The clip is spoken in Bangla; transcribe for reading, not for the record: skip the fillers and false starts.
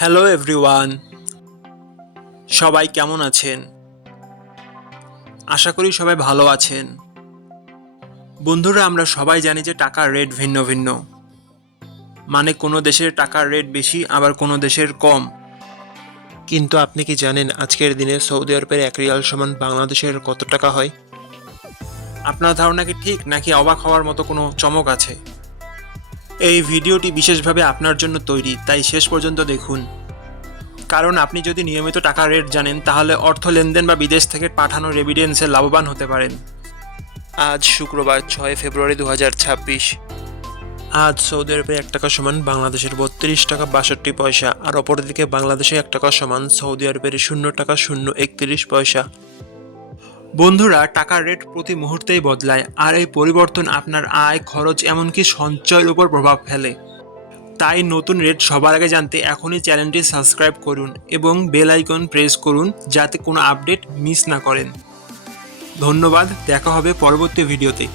হ্যালো এভরিওয়ান, সবাই কেমন আছেন? আশা করি সবাই ভালো আছেন। বন্ধুরা, আমরা সবাই জানি যে টাকার রেট ভিন্ন ভিন্ন। মানে কোনো দেশের টাকার রেট বেশি, আবার কোনো দেশের কম। কিন্তু আপনি কি জানেন আজকের দিনে সৌদি আরবের ১ রিয়াল সমান বাংলাদেশের কত টাকা হয়? আপনার ধারণা কি ঠিক, নাকি অবাক হওয়ার মতো কোনো চমক আছে? এই ভিডিওটি বিশেষভাবে আপনার জন্য তৈরি, তাই শেষ পর্যন্ত দেখুন। কারণ আপনি যদি নিয়মিত টাকার রেট জানেন, তাহলে অর্থ লেনদেন বা বিদেশ থেকে পাঠানো রেমিটেন্সে লাভবান হতে পারেন। আজ শুক্রবার ৬ ফেব্রুয়ারি ২০২৬। আজ সৌদি আরবে ১ টাকা সমান বাংলাদেশের ৩২ টাকা ৬২ পয়সা, আর অপরদিকে বাংলাদেশে ১ টাকা সমান সৌদি আরবের ০ টাকা ০৩১ পয়সা। বন্ধুরা, টাকার রেট প্রতি মুহূর্তেই বদলায়, আর এই পরিবর্তন আপনার আয়, খরচ, এমনকি সঞ্চয়ের উপর প্রভাব ফেলে। তাই নতুন রেট সবার আগে জানতে এখনই চ্যানেলটি সাবস্ক্রাইব করুন এবং বেল আইকন প্রেস করুন, যাতে কোনো আপডেট মিস না করেন। ধন্যবাদ, দেখা হবে পরবর্তী ভিডিওতে।